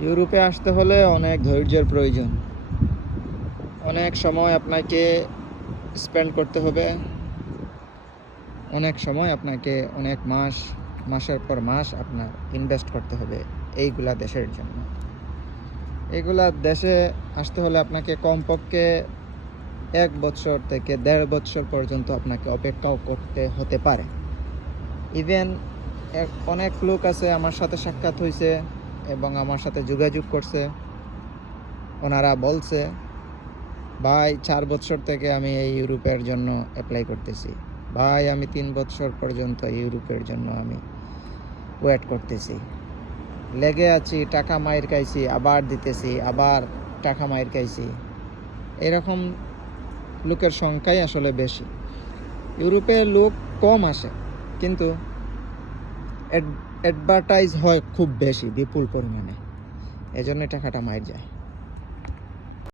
ইউরোপে আসতে হলে অনেক ধৈর্যের প্রয়োজন। অনেক সময় আপনাকে স্পেন্ড করতে হবে। অনেক সময় আপনাকে অনেক মাস, মাসের পর মাস আপনার ইনভেস্ট করতে হবে এইগুলা দেশের জন্য। এগুলা দেশে আসতে হলে আপনাকে কমপক্ষে এক বছর থেকে দেড় বছর পর্যন্ত আপনাকে অপেক্ষাও করতে হতে পারে। ইভেন অনেক লোক আছে, আমার সাথে সাক্ষাৎ হয়েছে। এবং আমার সাথে যোগাযোগ করছে। ওনারা বলছে, ভাই, চার বছর থেকে আমি এই ইউরোপের জন্য অ্যাপ্লাই করতেছি। ভাই, আমি তিন বছর পর্যন্ত ইউরোপের জন্য আমি ওয়েট করতেছি। লেগে আছি, টাকা মায়ের খাইছি, আবার দিতেছি, আবার টাকা মায়ের খাইছি। এরকম লোকের সংখ্যাই আসলে বেশি। ইউরোপে লোক কম আসে, কিন্তু অ্যাডভার্টাইজ হয় খুব বেশি বিপুল পরিমাণে। এজন্য টাকাটা মায়ের যায়।